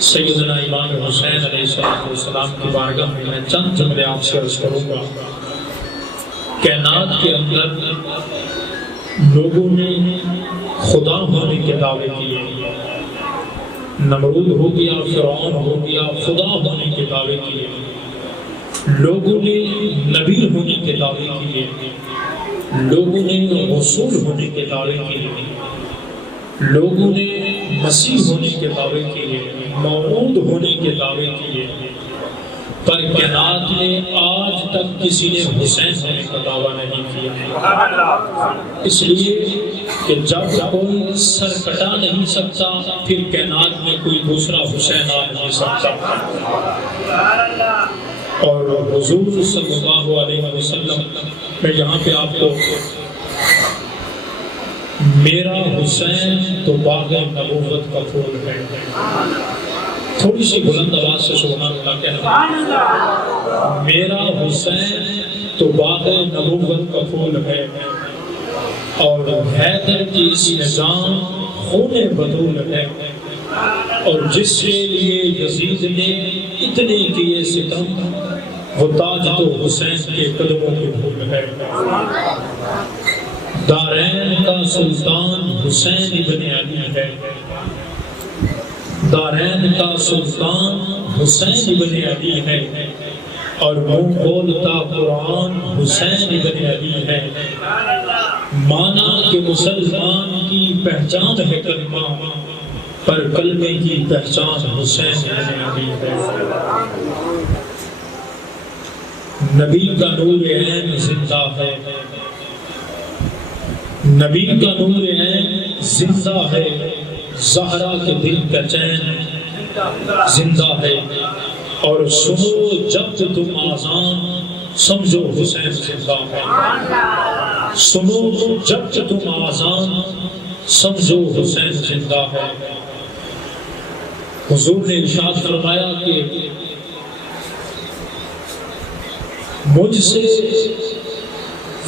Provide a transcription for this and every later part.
سیدنا امام حسین علیہ السلام کی بارگاہ میں میں چند جملے آپ سے عرض کروں گا۔ کائنات کے اندر لوگوں نے خدا ہونے کے دعوے کیے، نمرود ہو گیا، فرعون ہو گیا، خدا ہونے کے دعوے کیے، لوگوں نے نبی ہونے کے دعوے کیے، لوگوں نے رسول ہونے کے دعوے کیے، لوگوں نے مسیح ہونے کے دعوے کیے، موعود ہونے کے دعوے کیے، پر کائنات میں آج تک کسی نے حسین ہونے کا دعویٰ نہیں کیا۔ اس لیے کہ جب کوئی سر کٹا نہیں سکتا، پھر کائنات میں کوئی دوسرا حسین آ نہیں سکتا۔ اور حضور صلی اللہ علیہ وسلم میں یہاں پہ آپ کو میرا حسین تو باغ نبوت کا پھول ہے، تھوڑی سی بلند آواز سے سبحان اللہ کہنا، میرا حسین تو باغ نبوت کا پھول ہے، اور حیدر کی اس نظام خون بطول ہے، اور جس کے لیے یزید نے اتنے کیے ستم، وہ تاج تو حسین کے قدموں کے پھول ہے۔ دارین کا سلطان حسین ابن علی ہے، دارین کا سلطان حسین ابن علی ہے، اور منہ بولتا قرآن حسین ابن علی ہے۔ مانا کہ مسلمان کی پہچان ہے کلمہ، پر کلمے کی پہچان حسین ابن علی ہے۔ نبی کا نور عین زندہ ہے، نبی کا نور عین زندہ ہے، زہرا کے دل کا چین زندہ ہے، اور سنو جب تم آذان سمجھو حسین زندہ ہے، سنو جب تم آذان سمجھو حسین زندہ ہے۔ حضور نے ارشاد فرمایا کہ مجھ سے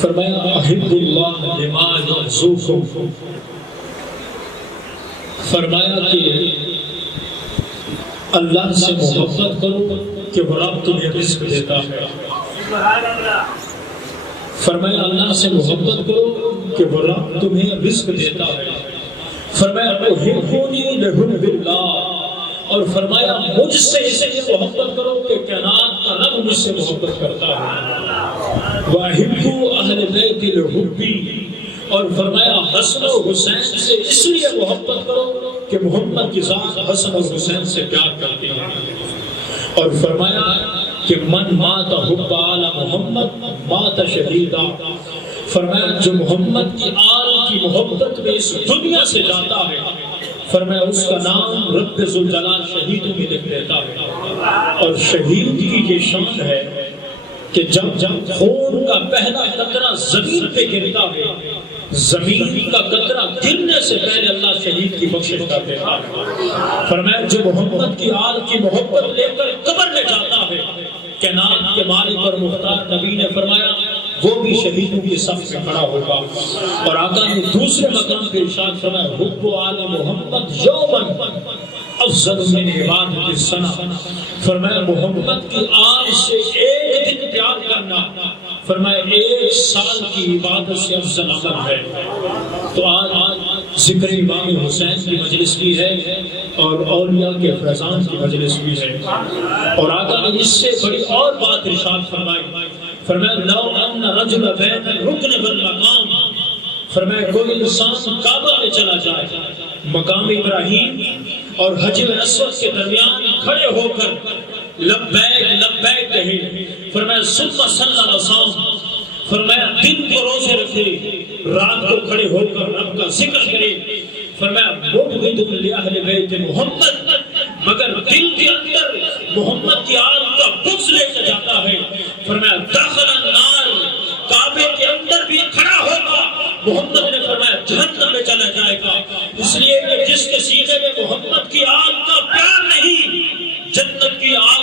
فرمایا احب اللہ لما یحظوکم، فرمایا کہ اللہ سے محبت کرو کہ وہ رب تمہیں رزق دیتا ہے، فرمایا اللہ سے محبت کرو کہ وہ رب تمہیں رزق دیتا ہے، فرمایا احبونی لحب اللہ، اور فرمایا مجھ سے اس لیے محبت کرو کہ کائنات کا رب مجھ سے محبت کرتا ہے، وَأَحِبُّوا أَهْلَ بَيْتِ لِحُبِّي، اور فرمایا حسن و حسین سے اس لیے محبت کرو کہ محمد کی ذات حسن اور حسین سے پیار کرتی ہے، اور فرمایا کہ من مات حب آل محمد مات شہیدا، فرمایا جو محمد کی آل کی محبت میں اس دنیا سے جاتا ہے، فرمایا اس کا نام رب ذوالجلال شہید میں لکھ دیتا ہے۔ اور شہید کی یہ شان ہے کہ جب خون کا پہلا قطرہ زمین پہ گرتا ہے، زمین کا قطرہ گرنے سے پہلے اللہ شہید کی بخشش کر دیتا ہے۔ فرمایا جو محمد کی آل کی محبت لے کر قبر میں جاتا ہے، کائنات کے مالک اور مختار نبی نے فرمایا وہ بھی شہیدوں کی صف میں کھڑا ہوگا۔ اور آقا نے دوسرے مقام پہ ارشاد فرمایا حب آل محمد یوماً افضل من عبادت السنہ، فرمایا محمد کی آل سے ایک دن پیار کرنا، فرمایا ایک سال کی عبادت سے افضل عمل ہے۔ تو آج ذکر امام حسین کی مجلس بھی ہے، اور اولیاء کے فیضان کی مجلس بھی ہے، اور آقا نے اس سے بڑی اور بات ارشاد فرمائی، فرمایا لو ان رجل بین الرکن والمقام، فرمایا کوئی انسان کعبہ میں چلا جائے، مقام ابراہیم اور حجر اسود کے درمیان کھڑے ہو کر لبیک لبیک کہے، فرمایا ثم صلی وصام، فرمایا دن کو روزے رکھے، رات کو کھڑے ہو کر رب کا ذکر کرے، فرمایا مبغض لأہل بیت محمد، مگر دل کے اندر محمد کی آل کا بغض لے کے جاتا ہے، فرمایا داخل النار، کعبے کے اندر بھی کھڑا ہوگا، محمد نے فرمایا جہنم میں چلا جائے گا، اس لیے کہ جس کے سینے میں محمد کی آل کا پیار نہیں، جنت کی آل،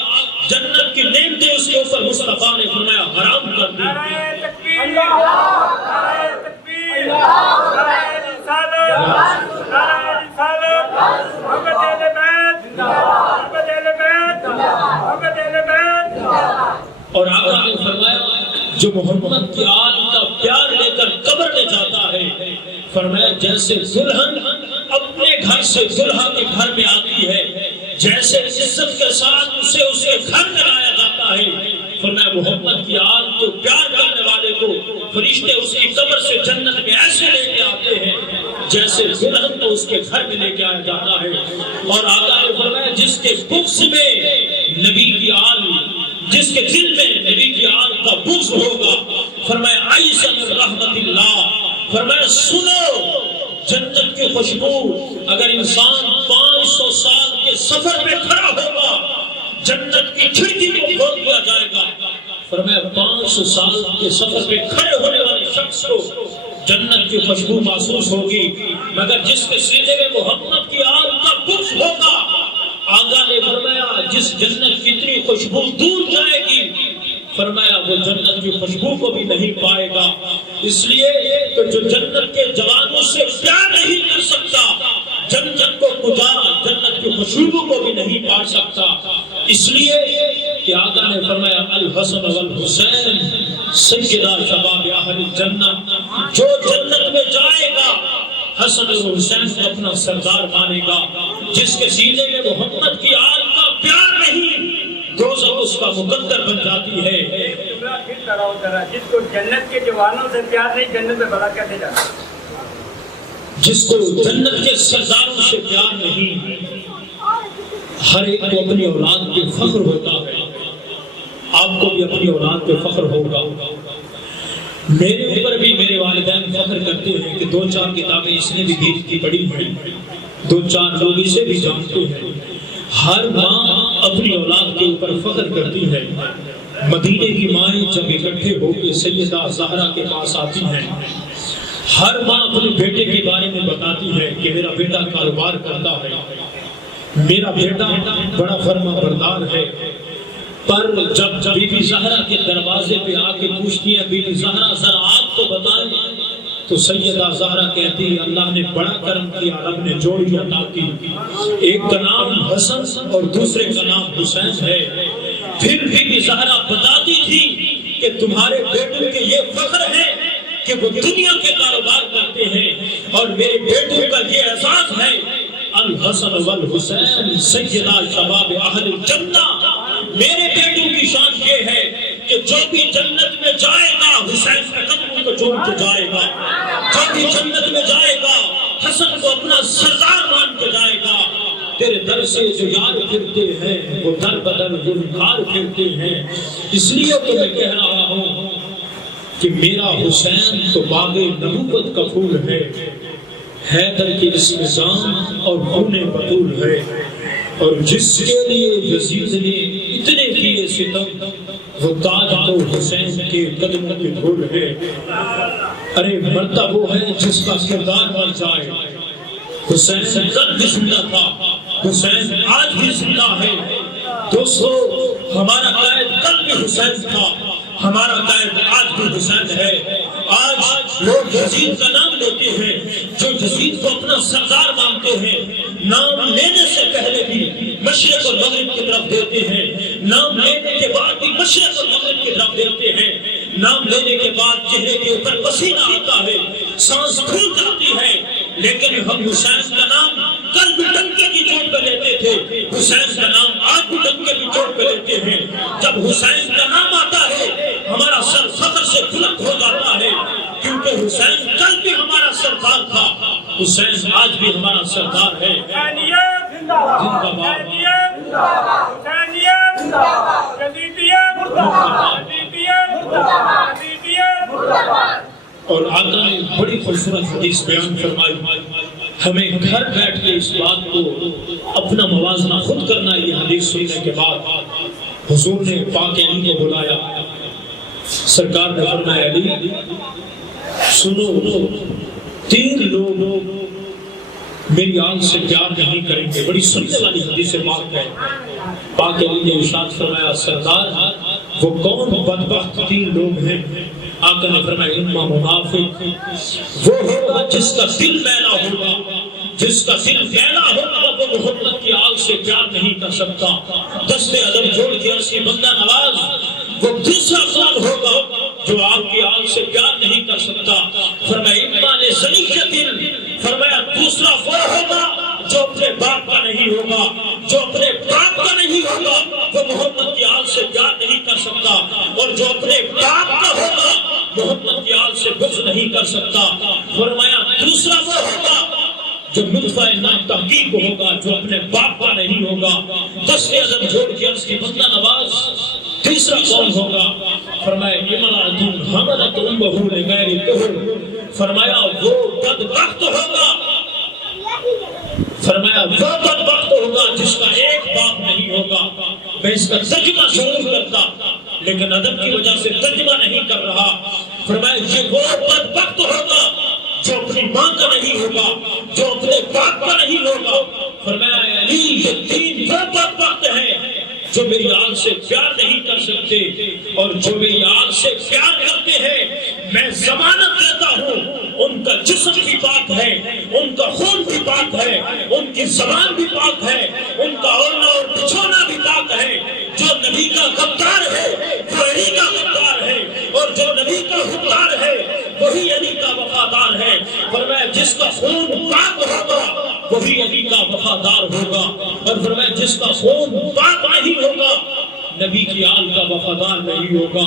جنت کی نعمتیں اس کے اوپر مصطفیٰ نے فرمایا حرام کر دی۔ نعرہ تکبیر، نعرہ تکبیر، نعرہ رسالت، نعرہ رسالت، محمد اہل بیت زندہ باد۔ اور آقا نے فرمایا جو محمد کی آل کا پیار لے کر قبر میں جاتا ہے، فرمایا جیسے دلہن اپنے گھر سے دلہا کے گھر میں آتی ہے، جیسے عزت کے ساتھ اسے اس کے گھر میں لایا جاتا ہے، فرمایا محمد کی آل کو پیار کرنے والے کو فرشتے اس کی قبر سے جنت میں ایسے لے کے آتے ہیں جیسے دلہن کو اس کے گھر میں لے کے آیا جاتا ہے۔ اور آقا نے فرمایا جس کے بغض میں نبی کی آل، جس کے دل میں نبی کی آل کا بغض ہوگا، فرمایا عیسی من رحمت اللہ، فرمایا سنو جنت کی خوشبو، اگر انسان 500 سال کے سفر میں کھڑا ہوگا جنت کی کھڑکی کو کھول دیا جائے گا، فرمایا 500 سال کے سفر میں کھڑے ہونے والے شخص کو جنت کی خوشبو محسوس ہوگی، مگر جس کے سینے میں محمد کی آل کا بغض ہوگا، آقا نے فرمایا جس جنت کی اتنی خوشبو دور جائے گی، فرمایا وہ جنت کی خوشبو کو بھی نہیں پائے گا۔ اس لیے کہ جو جنت کے جوانوں سے پیار نہیں کر سکتا، جنت کو کجا جنت کی خوشبو کو بھی نہیں پا سکتا۔ اس لیے کہ آقا نے فرمایا الحسن والحسین سیدہ شباب اہل الجنہ، جو جنت میں جائے گا حسن اور حسین کو اپنا سردار مانے گا، جس کے سینے میں محمد کی آل کا پیار نہیں دوزخ اس کا مقدر بن جاتی ہے۔ جس کو جنت کے جوانوں سے پیار نہیں، جنت میں بھلا کیسے جانا؟ جس کو جنت کے سرداروں سے پیار نہیں، ہر ایک کو اپنی اولاد پہ فخر ہوتا ہے، آپ کو بھی اپنی اولاد پہ فخر ہوگا۔ میرے اوپر بھی میرے والدین فخر کرتے ہیں کہ 2-4 کتابیں اس نے بھی گھیج کی پڑھی ہیں، 2-4 لوگ اسے بھی جانتے ہیں۔ ہر ماں اپنی اولاد کے اوپر فخر کرتی ہے۔ مدینے کی مائیں جب اکٹھے ہو کے سیدہ زہرا کے پاس آتی ہیں، ہر ماں اپنے بیٹے کے بارے میں بتاتی ہے کہ میرا بیٹا کاروبار کرتا ہے، میرا بیٹا بڑا فرما بردار ہے۔ پر جب بی بی زہرا کے دروازے پہ آ کے پوچھتی ہے بی بی زہرا ذرا آپ تو بتائیں، تو سیدہ زہرا کہتی ہے اللہ نے بڑا کرم کیا، رب نے جوڑی عطا کی، ایک کا نام حسن اور دوسرے کا نام حسین ہے۔ پھر بی بی زہرا بتاتی تھی کہ تمہارے بیٹوں کے یہ فخر ہے کہ وہ دنیا کے کاروبار کرتے ہیں، اور میرے بیٹوں کا یہ اعزاز ہے الحسن والحسین سیدہ شباب اہل الجنہ۔ میرے بیٹوں کی شان یہ ہے کہ جو بھی جنت میں جائے گا حسین کے قدموں کو چوم کے جائے گا، جو بھی جنت میں جائے گا حسن کو اپنا سردار مان کے جائے گا۔ تیرے در سے جو یار پھرتے ہیں وہ در بدر گلزار پھرتے ہیں۔ اس لیے تو میں کہہ رہا ہوں کہ میرا حسین تو باغ نبوت کا پھول ہے، حیدر کی اسم جان اور خون بطول ہے، اور جس کے لیے یزید نے اتنے کیے ستم وہ تاج تو حسین کے قدموں کے دھول ہے۔ ارے مرتا وہ ہے جس کا کردار بن جائے۔ حسین کل بھی زندہ تھا، حسین آج بھی زندہ ہے۔ دوستو ہمارا قائد کل بھی حسین تھا، ہمارا قائد آج بھی حسین ہے۔ آج لوگ یزید کا نام لیتے ہیں، جو یزید کو اپنا سردار مانتے ہیں، نام لینے سے پہلے بھی مشرق اور مغرب کی طرف دیتے ہیں، نام لینے کے بعد بھی مشرق اور مغرب کی طرف دیتے ہیں، نام لینے کے بعد چہرے کے اوپر پسینہ آتا ہے، سانس پھول جاتی ہے، لیکن ہم حسین کا نام کل بھی ڈنکے کی چوٹ پہ لیتے تھے، حسین کا نام آج بھی ڈنکے کی چوٹ پہ لیتے ہیں۔ جب حسین کا نام آتا ہے ہمارا سر فخر سے بلند ہو جاتا ہے، کیونکہ حسین کل بھی ہمارا سردار تھا، حسین آج بھی ہمارا سردار ہے۔ اور آقا نے بڑی خوبصورت حدیث بیان فرمائی، ہمیں گھر بیٹھ کے اس بات کو اپنا موازنہ خود کرنا۔ یہ حدیث سننے کے بعد حضور نے پاک علی کو بلایا، سرکار نے فرمایا علی سنو، 3 لوگ میری آل سے پیار نہیں کریں گے۔ بڑی سننے والی حدیث پاک ہے۔ پاک علی نے ارشاد فرمایا سردار وہ کون بدبخت 3 لوگ ہیں؟ آقا نے فرمایا اما منافق، وہ ہوگا جس کا دل میلا ہوگا، جس کا دل میلا ہوگا وہ محمد کی آل سے پیار نہیں کر سکتا۔ دست ادب جوڑ کے عرصی بندہ نواز وہ دوسرا کون ہوگا جو آپ کی آل سے پیار نہیں کر سکتا؟ فرمایا اما لزنیۃ، فرمایا دوسرا وہ ہوگا جو اپنے باپ کا نہیں ہوگا، جو اپنے باپ کا نہیں ہوگا وہ محمد کی آل سے پیار نہیں کر سکتا، اور جو اپنے باپ کا ہوگا محمد کی آل سے بغض نہیں کر سکتا۔ فرمایا دوسرا وہ ہوگا جو نطفہ ناتحقیق ہوگا، جو اپنے باپ کا نہیں ہوگا۔ 10 عدد جوڑ کے عرض کی بندہ نواز تیسرا کون ہوگا؟ فرمایا امرأۃ حملت امہ لغیر طہر، فرمایا وہ بدبخت ہوگا، فرمایا وہ بدبخت ہوگا جس کا ایک باپ نہیں ہوگا۔ میں اس کا ترجمہ ضرور کرتا لیکن ادب کی وجہ سے ترجمہ نہیں کر رہا۔ فرمایا یہ وہ بدبخت ہوگا جو اپنی ماں کا نہیں ہوگا، جو اپنے باپ کا نہیں ہوگا۔ فرمایا علی یہ تین وہ بدبخت ہیں جو میری آل سے پیار نہیں کر سکتے، اور جو میری آل سے پیار کرتے ہیں میں ضمانت دیتا ہوں ان کا جسم بھی پاک ہے، ان کا خون بھی پاک ہے، ان کی زبان بھی پاک ہے، ان کا اوڑھنا اور بچھونا بھی پاک ہے۔ جو نبی کا غدار ہے وہ علی کا غدار ہے، اور جو نبی کا غدار ہے وہی علی کا وفادار ہے۔ فرمایا جس کا خون پاک ہوگا وہی علی کا وفادار ہوگا، اور فرمایا جس کا خون پاک نہیں ہوگا نبی کی آل کا وفادار نہیں ہوگا۔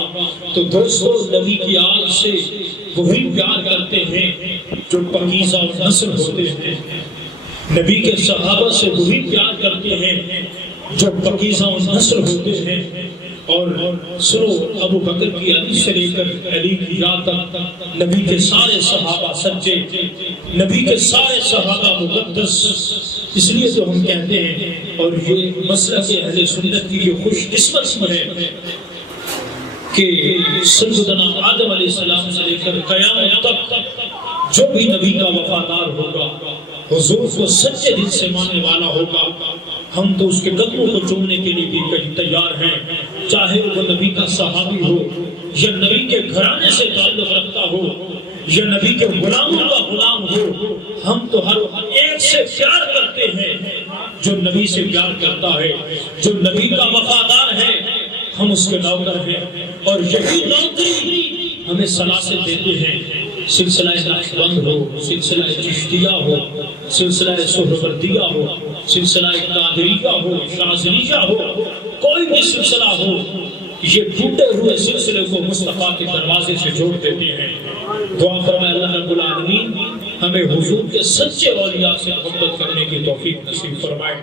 تو دوستو نبی کی آل سے وہی پیار کرتے ہیں جو پاکیزہ نسل ہوتے ہیں، نبی کے صحابہ سے وہی پیار کرتے ہیں جو پاکیزہ نسل ہوتے ہیں۔ اور سنو ابو بکر کی علی سے لے کر علی کی یاد تک نبی کے سارے صحابہ سچے، نبی کے سارے صحابہ مقدس۔ اس لیے تو ہم کہتے ہیں، اور یہ مسلک اہل سنت کی یہ خوش قسمت ہے کہ سیدنا آدم علیہ السلام سے لے کر قیامت تک جو بھی نبی کا وفادار ہوگا، حضور کو سچے دل سے ماننے والا ہوگا، ہم تو اس کے قدموں کو چومنے کے لیے بھی تیار ہیں، چاہے وہ نبی کا صحابی ہو یا نبی کے گھرانے سے تعلق رکھتا ہو یا نبی کے غلاموں کا غلام ہو۔ ہم تو ہر ایک سے پیار کرتے ہیں جو نبی سے پیار کرتا ہے، جو نبی کا وفادار ہے، ہم اس کے نوکر ہیں، اور یہی نوکری ہمیں سلاسل دیتے ہیں۔ سلسلہ نقشبند ہو، سلسلہ چشتیہ ہو، سلسلہ سہروردیہ ہو، سلسلہ قادریہ ہو، شاذلیہ ہو، کوئی بھی سلسلہ ہو، یہ ٹوٹے ہوئے سلسلے کو مصطفیٰ کے دروازے سے جوڑ دیتے ہیں۔ دعا فرمائے اللہ رب العالمین ہمیں حضور کے سچے اولیاء سے محبت کرنے کی توفیق نصیب فرمائے۔